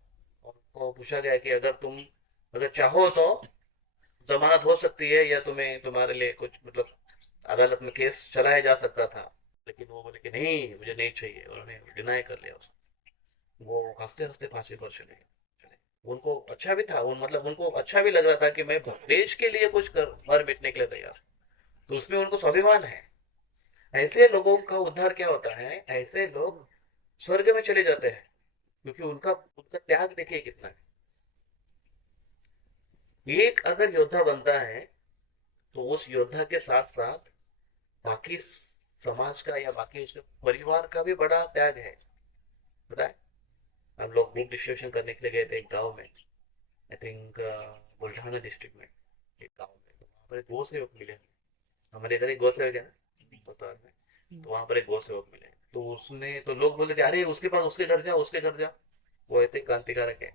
और उनको पूछा गया कि अगर तुम अगर चाहो तो जमानत हो सकती है, या तुम्हें तुम्हारे लिए कुछ मतलब अदालत में केस चलाया जा सकता था, लेकिन वो बोले कि नहीं, मुझे नहीं चाहिए, उन्होंने डिनाई कर लिया उसको। वो हंसते हंसते फांसी पर चले। उनको अच्छा भी था, उन मतलब उनको अच्छा भी लग रहा था कि मैं देश के लिए कुछ कर मर मिटने के लिए तैयार, तो उसमें उनको स्वाभिमान है। ऐसे लोगों का उद्धार क्या होता है, ऐसे लोग स्वर्ग में चले जाते हैं, क्योंकि उनका उनका त्याग देखिए कितना है। एक अगर योद्धा बनता है तो उस योद्धा के साथ साथ बाकी समाज का या बाकी उसके परिवार का भी बड़ा त्याग है, पता है। हम लोग बुक डिस्ट्रीब्यूशन करने के लिए गए थे एक गाँव में, आई थिंक बुल्ढाना डिस्ट्रिक्ट में, एक गाँव में, तो वहाँ पर एक गो सेवक मिले। हमारे इधर एक गो सेवक है ना बस्तर में, तो वहाँ पर एक गो सेवक मिले, तो उसने तो लोग बोले थे अरे उसके पास, उसके घर जाओ, उसके घर जाओ, वो ऐसे क्रांतिकारक है।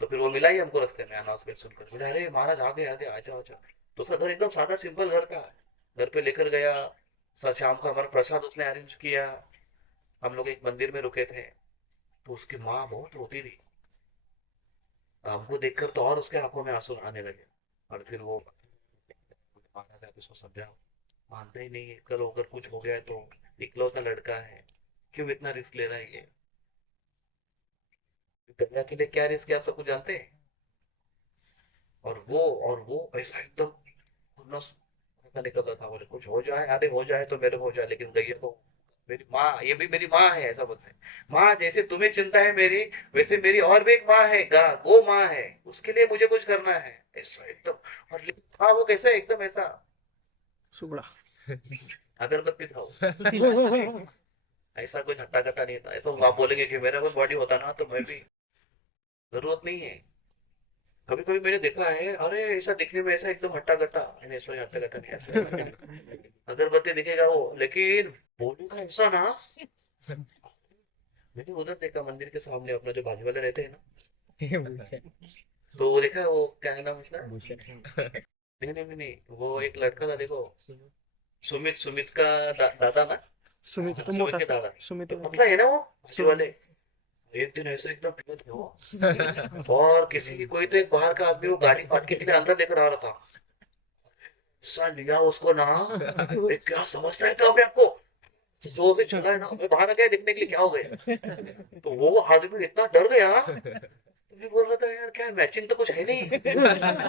तो फिर वो मिला ही हमको रास्ते में अनाउंसमेंट सुनकर, बोले अरे महाराज आगे आगे आ जाओ आ जाओ। तो उसका घर एकदम सादा सिंपल घर था, घर पे लेकर गया, शाम का हमारा प्रसाद उसने अरेंज किया। हम लोग एक मंदिर में रुके थे, तो उसकी माँ बहुत रोती थी, हमको देखकर तो और उसके आंखों में आंसू आने लगे। और फिर वो महाराज आप इसको समझाओ, मानते ही नहीं है, कल अगर कुछ हो गया तो इकलौता लड़का है, क्यों इतना रिस्क ले रहा है ये, गंगा के लिए क्या रिस्क है आप सब कुछ जानते हैं। और वो ऐसा एकदम खुन्नस ऐसा निकल रहा था, बोले कुछ हो जाए, अरे हो जाए तो मेरे को हो जाए, लेकिन गैया तो मेरी माँ, ये भी मेरी माँ है, ऐसा बोलते हैं। माँ जैसे तुम्हें चिंता है मेरी, वैसे मेरी और भी एक माँ है, गो माँ है, उसके लिए मुझे कुछ करना है, ऐसा एकदम। और लेकिन था वो कैसे, एकदम ऐसा सुबड़ा। अगरबत्ती था वो, ऐसा कोई हट्टा कट्टा नहीं था। ऐसा आप बोलेंगे कि मेरा कोई बॉडी होता ना तो मैं भी, जरूरत नहीं है। कभी कभी मैंने देखा है, अरे ऐसा दिखने में ऐसा एकदम हट्टा कट्टा, सॉरी हट्टा कट्टा नहीं, ऐसा अगरबत्ती दिखेगा वो, लेकिन बोलने का ऐसा ना। मैंने उधर देखा मंदिर के सामने अपना जो बाजू वाले रहते हैं ना, तो वो देखा, वो क्या है नाम उसका, नहीं नहीं नहीं नहीं, वो एक लड़का था देखो, सुमित, सुमित का दादा ना, सुमित तो सुमित मोठा के सा, दादा, सुमित तो है पतला है ना वो बाजू वाले। सुमित। एक दिन ऐसे एकदम फिट थे वो, और किसी की कोई तो एक बाहर का आदमी वो गाड़ी पार्क के लिए अंदर लेकर आ रहा था, गुस्सा लिया उसको ना, ये क्या समझ रहे थे अपने आपको, जोर से चला है ना, मैं बाहर आ गया देखने के लिए क्या हो गया। तो वो आदमी इतना डर गया, तो मैं बोल रहा था यार क्या मैचिंग तो कुछ है नहीं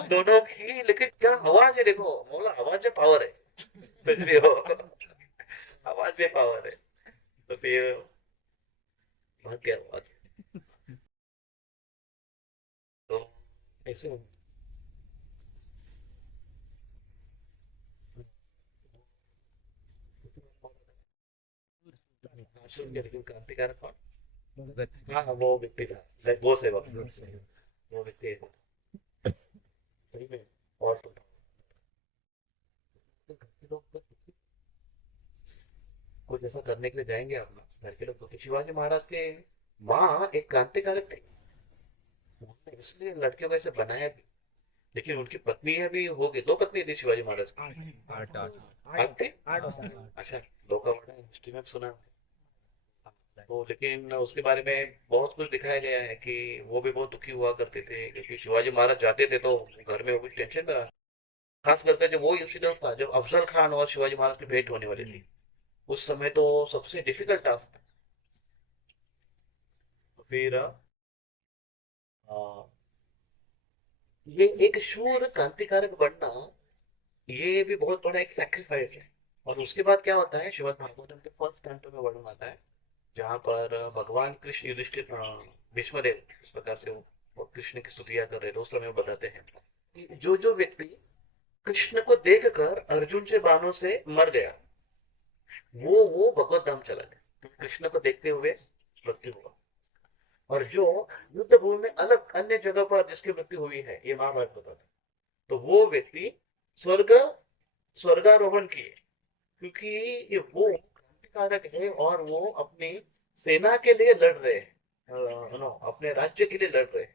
दोनों की, लेकिन क्या आवाज है देखो, बोला आवाज में पावर है, कुछ भी हो, आवाज में पावर है। तो फिर भाग गया वो आदमी। तो ऐसे लेकिन क्रांतिकारक कौन, हाँ वो व्यक्ति था, गो सेवक, वो व्यक्ति था। सही में। और तो घर के लोग तो कुछ ऐसा करने के लिए जाएंगे अपना, घर के लोग तो शिवाजी महाराज के माँ एक क्रांतिकारक थे, उन्होंने इसलिए लड़कियों को ऐसे बनाया भी। लेकिन उनकी पत्नी अभी हो गई, दो पत्नी थी शिवाजी महाराज की। आठ आठ आठ थे। अच्छा, दो का वर्णन हिस्ट्री में सुना है। तो लेकिन उसके बारे में बहुत कुछ दिखाया गया है कि वो भी बहुत दुखी हुआ करते थे, क्योंकि शिवाजी महाराज जाते थे तो घर में वो कुछ टेंशन था। खास करके जब वो इंसिडेंट था जब अफजल खान और शिवाजी महाराज की भेंट होने वाली थी, उस समय तो सबसे डिफिकल्ट टास्क था। तो फिर आ, ये एक शूर क्रांतिकारक बनना, ये भी बहुत बड़ा एक सेक्रीफाइस है। और उसके बाद क्या होता है, श्रीमद् भागवतम के फर्स्ट कैंटो में वर्णन आता है, जहाँ पर भगवान कृष्ण युधिष्ठिर भीष्मदेव इस प्रकार से वो कृष्ण की स्तुतियां कर रहे थे, उस समय वो बताते हैं कि जो जो व्यक्ति कृष्ण को देखकर अर्जुन से बाणों से मर गया, वो भगवत धाम चला गया, क्योंकि कृष्ण को देखते हुए मृत्यु हुआ। और जो युद्ध भूमि में अलग अन्य जगह पर जिसकी मृत्यु हुई है, ये महाभारत बताता है, तो वो व्यक्ति स्वर्ग स्वर्गारोहण किए, क्योंकि ये वो क्रांतिकारक है और वो अपनी सेना के लिए लड़ रहे हैं, अपने राज्य के लिए लड़ रहे हैं,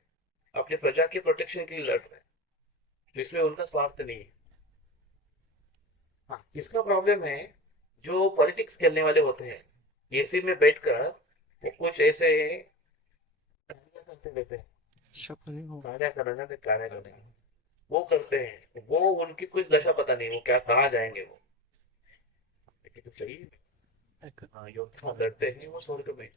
अपने प्रजा के प्रोटेक्शन के लिए लड़ रहे हैं। तो इसमें उनका स्वार्थ नहीं है। हाँ, इसका प्रॉब्लम है, जो पॉलिटिक्स खेलने वाले होते हैं, एसी में बैठकर वो कुछ ऐसे कार्य करते रहते हैं, शकुनी हो कार्य करने वो करते हैं, वो उनकी कुछ दशा पता नहीं, वो क्या कहाँ जाएंगे वो। लेकिन तो सही हाँ, योद्धा लड़ते हैं वो स्वर्ग में।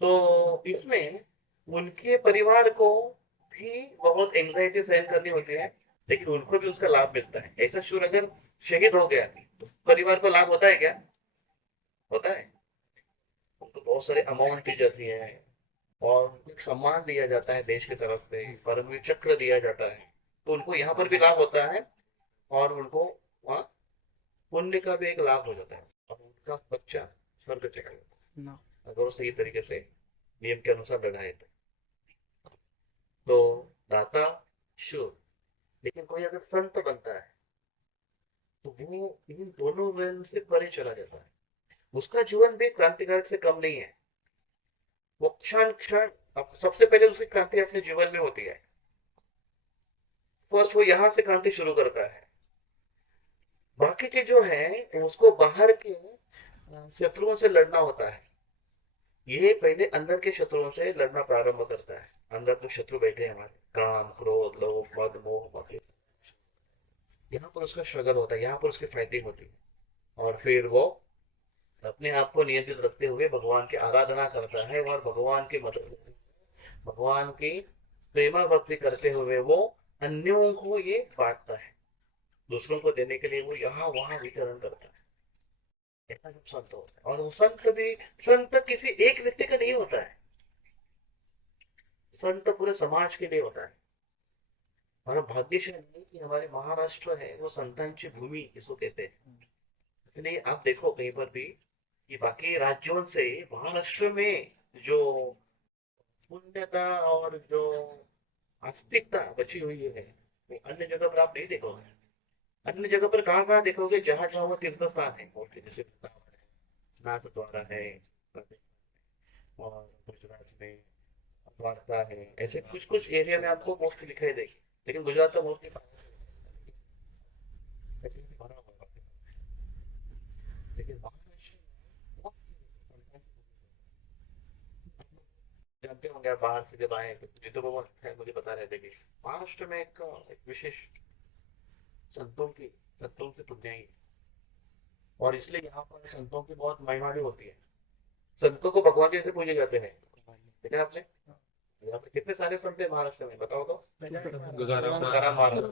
तो इसमें उनके परिवार को भी बहुत एंजाइटी सहन करनी होती है, लेकिन उनको भी उसका लाभ मिलता है। ऐसा शूर अगर शहीद हो गया तो परिवार को लाभ होता है क्या? होता है। उनको बहुत सारे अमाउंट दी जाती है और उनको सम्मान दिया जाता है देश की तरफ से, परमवीर चक्र दिया जाता है। तो उनको यहाँ पर भी लाभ होता है और उनको वहाँ पुण्य का भी एक लाभ हो जाता है, और उनका बच्चा स्वर्ग चला जाता ना है अगर वो सही तरीके से नियम के अनुसार लड़ाए तो दाता शूर। लेकिन कोई अगर संत बनता है तो वो इन दोनों वैन से परे चला जाता है, उसका जीवन भी क्रांतिकारक से कम नहीं है। वो क्षण क्षण सबसे पहले उसकी क्रांति अपने जीवन में होती है। फर्स्ट वो यहाँ से क्रांति शुरू करता है, बाकी के जो है उसको बाहर के शत्रुओं से लड़ना होता है। ये पहले अंदर के शत्रुओं से लड़ना प्रारंभ करता है। अंदर तो शत्रु बैठे हैं हमारे, काम क्रोध लोभ मद मोह मद, यहाँ पर उसका स्ट्रगल होता है, यहाँ पर उसकी फाइटिंग होती है। और फिर वो अपने आप को नियंत्रित रखते हुए भगवान की आराधना करता है और भगवान की मदद, भगवान की प्रेमा भक्ति करते हुए वो अन्यों को ये बांटता है, दूसरों को देने के लिए वो यहाँ वहां विचरण करता है। ऐसा जब संत होता है, और वो संत भी, संत किसी एक व्यक्ति का नहीं होता है, संत पूरे समाज के लिए होता है। और भाग्यशाली कि हमारे महाराष्ट्र है वो संतांची भूमि इसको कहते हैं। इसलिए आप देखो कहीं पर भी कि बाकी राज्यों से महाराष्ट्र में जो पुण्यता और जो आस्तिकता बची हुई है, वो अन्य जगह पर आप नहीं देखोगे। अन्य जगह पर कहाँ कहाँ देखोगे, जहां जहां वो तीर्थ स्थान है मोस्टली, जैसे नाथ द्वारा है, और गुजरात में द्वारका है, ऐसे कुछ कुछ एरिया में आपको मोस्टली दिखाई देगी। लेकिन गुजरात का मोस्टली भरा हुआ है। लेकिन महाराष्ट्र जानते होंगे आप, बाहर से जब आए तो जितने को मुझे बता रहे थे कि महाराष्ट्र में एक विशेष संतों की दुनिया ही है। और इसलिए यहाँ पर संतों की बहुत महिमा भी होती है। संतों को भगवान जैसे पूजे जाते हैं, देखा है आपने? यहाँ पे कितने सारे संत है महाराष्ट्र में, बताओ तो। तुकाराम महाराज,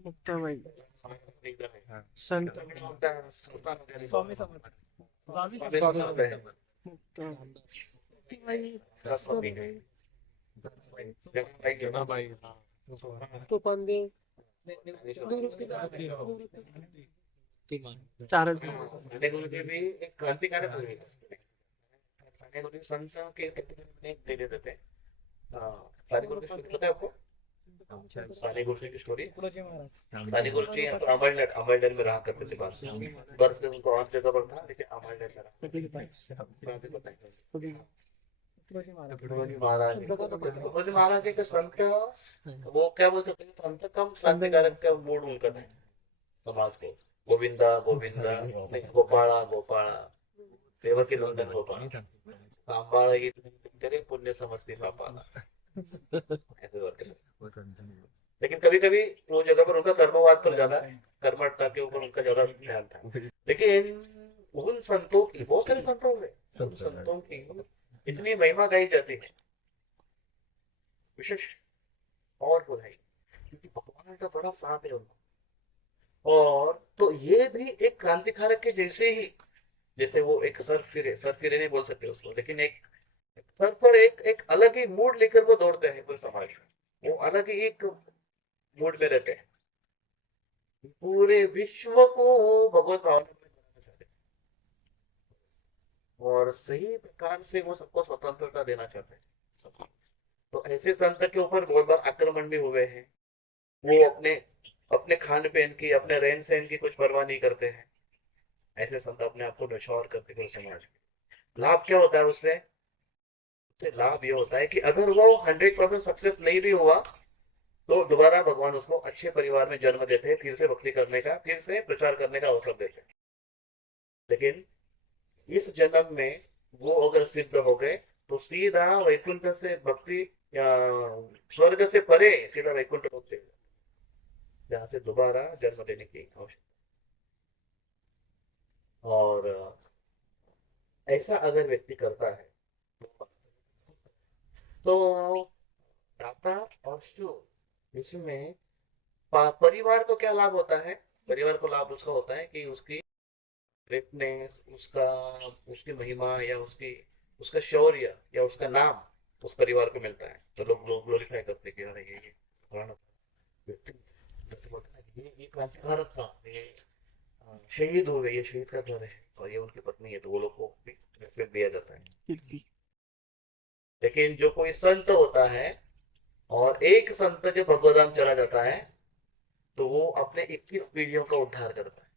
मुक्ताबाई संत स्वामी समर्थ मुक्ता जनाबाई तो पंदे शक्तिमान चारच साने गुरुजी भी एक क्रांतिकारक हुए. साने गुरुजी संत के कैटेगरी में एक दे देते थे. साने गुरुजी की स्टोरी पता है आपको? साने गुरुजी की स्टोरी. साने गुरुजी अमरनेट में रहा करते थे. बर्फ से उनको और जगह पर था, लेकिन अमरनेट में रहा. तुलसी महाराज के संत, वो क्या बोल सकते हैं, संत कम क्रांतिकारक का मूड उनका था समाज को. गोविंदा गोविंदा, नहीं, गोपाला गोपाला, देवकी नंदन गोपाला, सांबाळा ही तेरे पुण्य समझती पापाला, ऐसे होते हैं. लेकिन कभी कभी वो जगह पर उनका कर्मवाद पर ज्यादा, कर्मठता के ऊपर उनका ज्यादा ध्यान था. लेकिन उन संतों की, बहुत सारे संतों में, उन संतों की इतनी महिमा गाई जाती है, विशेष और बुलाई, क्योंकि भगवान का बड़ा साथ है उनको. और तो ये भी एक क्रांतिकारक के जैसे ही, जैसे वो एक सर फिरे नहीं बोल सकते उसको, लेकिन एक सर पर एक अलग ही मूड लेकर वो दौड़ते हैं पूरे समाज में. वो अलग ही एक मूड में रहते हैं. पूरे विश्व को भगवत भावना में बनाना चाहते हैं, और सही प्रकार से वो सबको स्वतंत्रता देना चाहते हैं. तो ऐसे संत के ऊपर बहुत बार आक्रमण भी हुए हैं. वो अपने अपने खान पीन की, अपने रहन सहन की कुछ परवाह नहीं करते हैं. ऐसे संत अपने आप को नशौर करते हैं समाज में. लाभ क्या होता है उससे? लाभ ये होता है कि अगर वो 100% सक्सेस नहीं भी हुआ, तो दोबारा भगवान उसको अच्छे परिवार में जन्म देते हैं, फिर से भक्ति करने का, फिर से प्रचार करने का अवसर देते हैं. लेकिन इस जन्म में वो अगर सिद्ध हो गए, तो सीधा वैकुंठ से भक्ति, या स्वर्ग से परे सीधा वैकुंठ लोक से, जहाँ से दोबारा जन्म देने की आवश्यकता. और ऐसा अगर व्यक्ति करता है, तो दाता और शूर, इसमें परिवार को क्या लाभ होता है? परिवार को लाभ उसका होता है कि उसकी ग्रेटनेस, उसकी महिमा, या उसका शौर्य, या उसका नाम उस परिवार को मिलता है. तो लोग ग्लोरीफाई करते हैं कि अरे ये फलाना व्यक्ति, ये क्रांतिकारक था, ये शहीद हो गए, ये शहीद का घर है, और ये उनकी पत्नी है, तो वो लोग को रेस्पेक्ट दिया जाता है. लेकिन जो कोई संत होता है, और एक संत जो भगवदाम चला जाता है, तो वो अपने 21 पीढ़ियों का उद्धार करता है.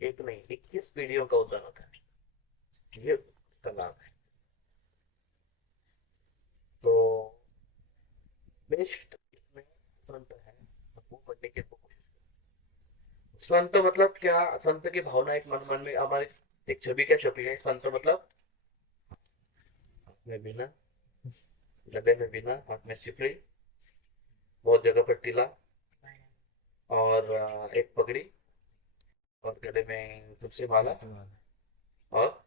एक नहीं, 21 पीढ़ियों का उद्धार होता है. ये उसका लाभ है. तो बेस्ट इसमें संत है, वो बनने की कोशिश. संत मतलब क्या? संत की भावना एक मन में हमारी एक छवि, क्या छवि है? संत मतलब में बिना, गले में बिना, हाथ में सिपड़ी, बहुत जगह पर टीला, और एक पगड़ी, और गले में तुलसी माला, और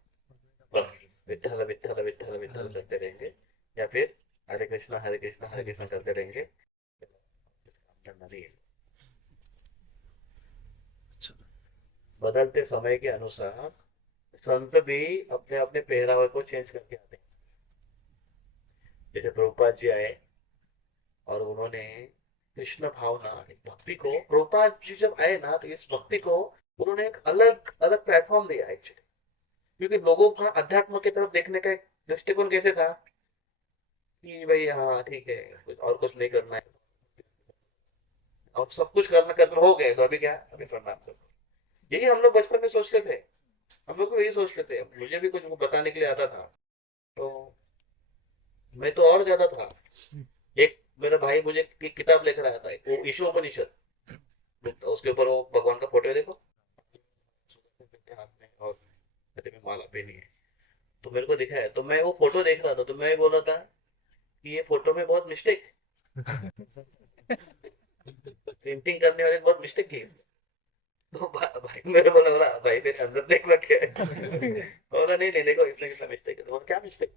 बस विठ्ठल विठ्ठल विठ्ठल विठ्ठल करते रहेंगे, या फिर हरे कृष्णा हरे कृष्णा हरे कृष्णा करते रहेंगे. बदलते समय के अनुसार संत भी अपने अपने पहरावे को चेंज करके आते हैं. जैसे प्रभुपाद जी आए, और उन्होंने कृष्ण भावना, भक्ति को, प्रभुपाद जी जब आए ना, तो इस भक्ति को उन्होंने एक अलग अलग प्लेटफॉर्म दिया एक्चुअली. क्योंकि लोगों का अध्यात्म की तरफ देखने का एक दृष्टिकोण कैसे था कि भाई हाँ ठीक है, और कुछ नहीं करना है, और सब कुछ करना हो गए, तो अभी क्या, अभी प्रणाम करो. यही हम लोग बचपन में सोचते थे. हम लोग को यही सोचते थे. मुझे भी कुछ बताने के लिए आता था, तो मैं तो और ज्यादा था. एक मेरा भाई मुझे किताब लेकर आया था, वो ईशोपनिषद, तो उसके ऊपर वो भगवान का फोटो देखो, हाथ में, और गले में माला पहनी है. तो मेरे को दिखाया, तो मैं वो फोटो देख रहा था, तो मैं बोला था कि ये फोटो में बहुत मिस्टेक, प्रिंटिंग करने वाले बहुत मिस्टेक की. तो भाई मेरे बोला भाई तेरे अंदर देख रखे बोला नहीं नहीं देखो, इसमें कितना मिस्टेक है. तो क्या मिस्टेक?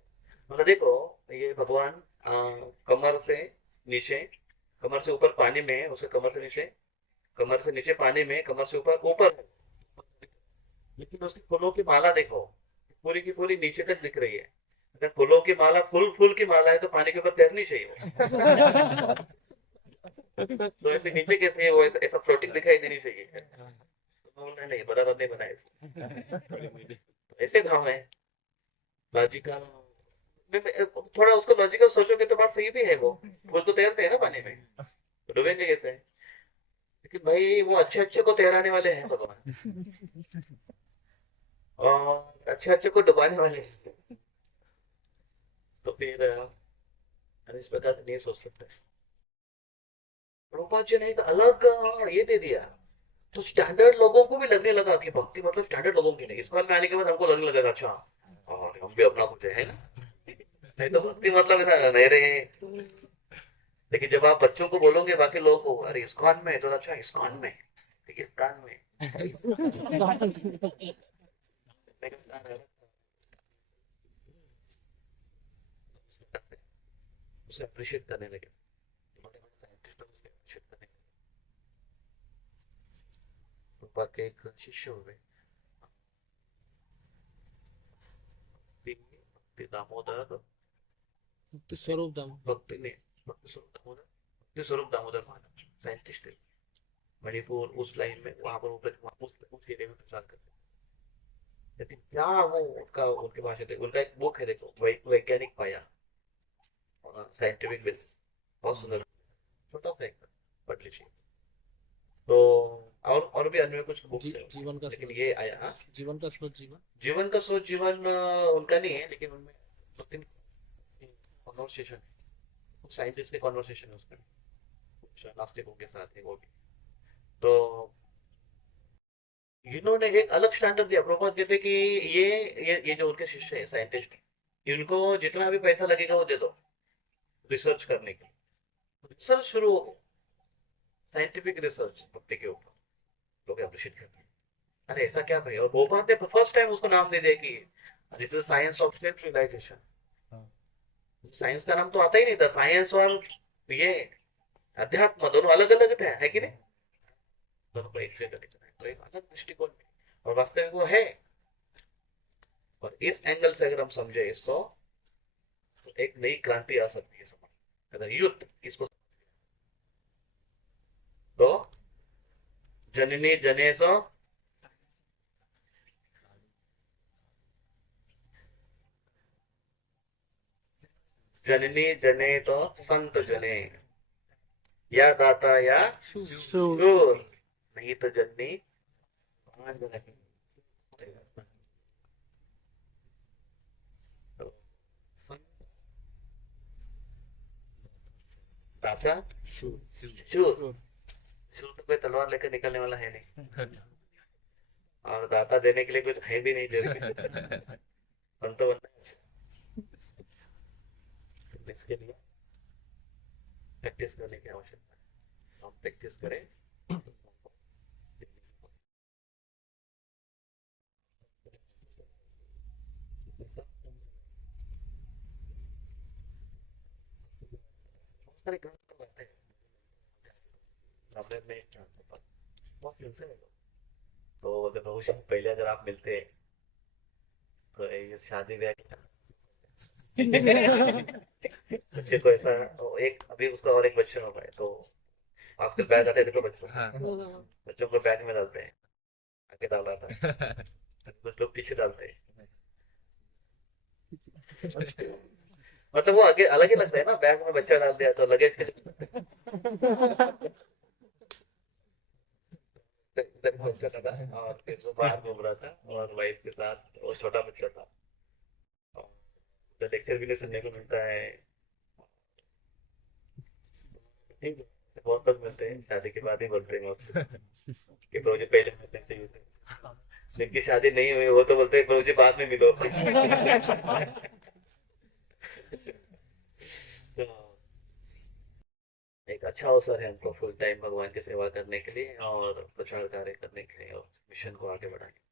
बोला देखो, ये भगवान कमर से नीचे, कमर से ऊपर पानी में है, उसके कमर से नीचे पानी में, कमर से ऊपर है. लेकिन उसकी फूलों की माला देखो, पूरी की पूरी नीचे तक दिख रही है. अगर फूलों की माला, फूल की माला है, तो पानी के ऊपर तैरनी चाहिए. तो ऐसे नीचे कैसे है वो, ऐसा फ्लोटिंग दिखाई देनी चाहिए. बोलना नहीं, बराबर नहीं बनाए। ऐसे गाँव है लॉजिकल। थोड़ा उसको लॉजिकल सोचोगे तो बात सही भी है। वो फूल तो तैरते हैं ना पानी में, तो डूबेंगे कैसे? लेकिन भाई वो अच्छे अच्छे को तैराने वाले हैं भगवान, और अच्छे अच्छे को डुबाने वाले हैं। तो फिर हम इस प्रकार से नहीं सोच सकते। प्रभुपाद जी ने एक अलग ये दे दिया, तो स्टैंडर्ड लोगों को भी लगने लगा कि भक्ति मतलब स्टैंडर्ड लोगों की नहीं। इस बार में आने के बाद हमको लगने लगा अच्छा, और हम भी अपना कुछ है ना। नहीं तो भक्ति मतलब इतना नहीं रहे। लेकिन जब आप बच्चों को बोलोगे बाकी लोगों को, अरे इस्कॉन में, तो अच्छा इस्कॉन में, इस्कॉन में उसे अप्रिशिएट करने लगे। बड़े बड़े साइंटिस्ट उसे अप्रिशिएट करने लगे। प्रभुपाद के एक शिष्य हुए, भक्ति दामोदर, भक्ति स्वरूप दाम। भक्ति ने भक्ति स्वरूप दामोदर, भक्ति स्वरूप दामोदर महाराज साइंटिस्ट थे। मणिपुर उस लाइन में, वहां पर उस एरिया में प्रचार करते। लेकिन क्या वो उनका, उनके भाषा थे, उनका एक बुक है देखो, वैज्ञानिक पाया, साइंटिफिक बेसिस, बहुत सुंदर, छोटा सा एक, पढ़ लीजिए। तो और भी अन्य कुछ बुक्स है, जीवन का लेकिन स्रोत। ये आया। हाँ, जीवन का स्रोत जीवन। जीवन का सोच जीवन उनका नहीं है, लेकिन उनमें दो तीन कॉन्वर्सेशन है, साइंटिस्ट के कॉन्वर्सेशन है उसमें, कुछ नास्तिकों के साथ है वो भी। तो इन्होंने एक अलग स्टैंडर्ड दिया। प्रभुपाद कहते कि ये जो उनके शिष्य है साइंटिस्ट, इनको जितना भी पैसा लगेगा वो दे दो रिसर्च करने के। रिसर्च शुरू हो, साइंटिफिक रिसर्च भक्ति के ऊपर, लोग अप्रिशिएट करते हैं। अरे ऐसा क्या भाई? और भोपाल ने फर्स्ट टाइम उसको नाम दे दिया कि this is science of self realisation. Science का नाम तो आता ही नहीं था। साइंस और ये अध्यात्म दोनों अलग अलग थे, है कि नहीं? दोनों को एक से तो एक अलग दृष्टिकोण में, और वास्तविक वो है। और इस एंगल से अगर हम समझे इसको, तो एक नई क्रांति आ सकती है समाज, अगर युद्ध इसको। तो जननी जनेसो, जननी जने तो संत जने, या दाता या सूर शूर, नहीं तो जननी महान जननी। तो दाता शूर, शूर तो कोई तलवार लेकर निकलने वाला है नहीं, और दाता देने के लिए कुछ है भी नहीं जेब में। संत बनना है। इसके लिए प्रैक्टिस करने की आवश्यकता है। हम प्रैक्टिस करें। बहुत सारे ग्रंथ तो आते हैं रामायण में, बहुत मिलते हैं। तो बोलते प्रभु जी, पहले अगर आप मिलते तो ये शादी ब्याह की बच्चे को ऐसा, एक अभी उसका और एक बच्चा हो गया, तो आजकल बैग आते हैं देखो बच्चों, बच्चों को बैग में डालते हैं, आगे डाल रहा था, कुछ लोग पीछे डालते हैं। मतलब वो आगे अलग ही लगता है ना, बैग में बच्चा डाल दिया तो लगेज के इधर बच्चा था, और फिर वो बाहर घूम रहा था और वाइफ के साथ, वो छोटा बच्चा था। तो लेक्चर भी नहीं सुनने को मिलता है। ठीक है, बहुत लोग मिलते हैं शादी के बाद ही बोलते हैं कि प्रभु जी पहले मिलने चाहिए थे, जिनकी शादी नहीं हुई वो तो बोलते हैं प्रभु जी बाद में मिलो। तो एक अच्छा अवसर है हमको फुल टाइम भगवान की सेवा करने के लिए और प्रचार कार्य करने के लिए और मिशन को आगे बढ़ाने।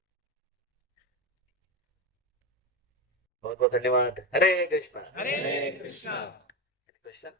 बहुत बहुत धन्यवाद। हरे कृष्णा। हरे कृष्णा। क्वेश्चन।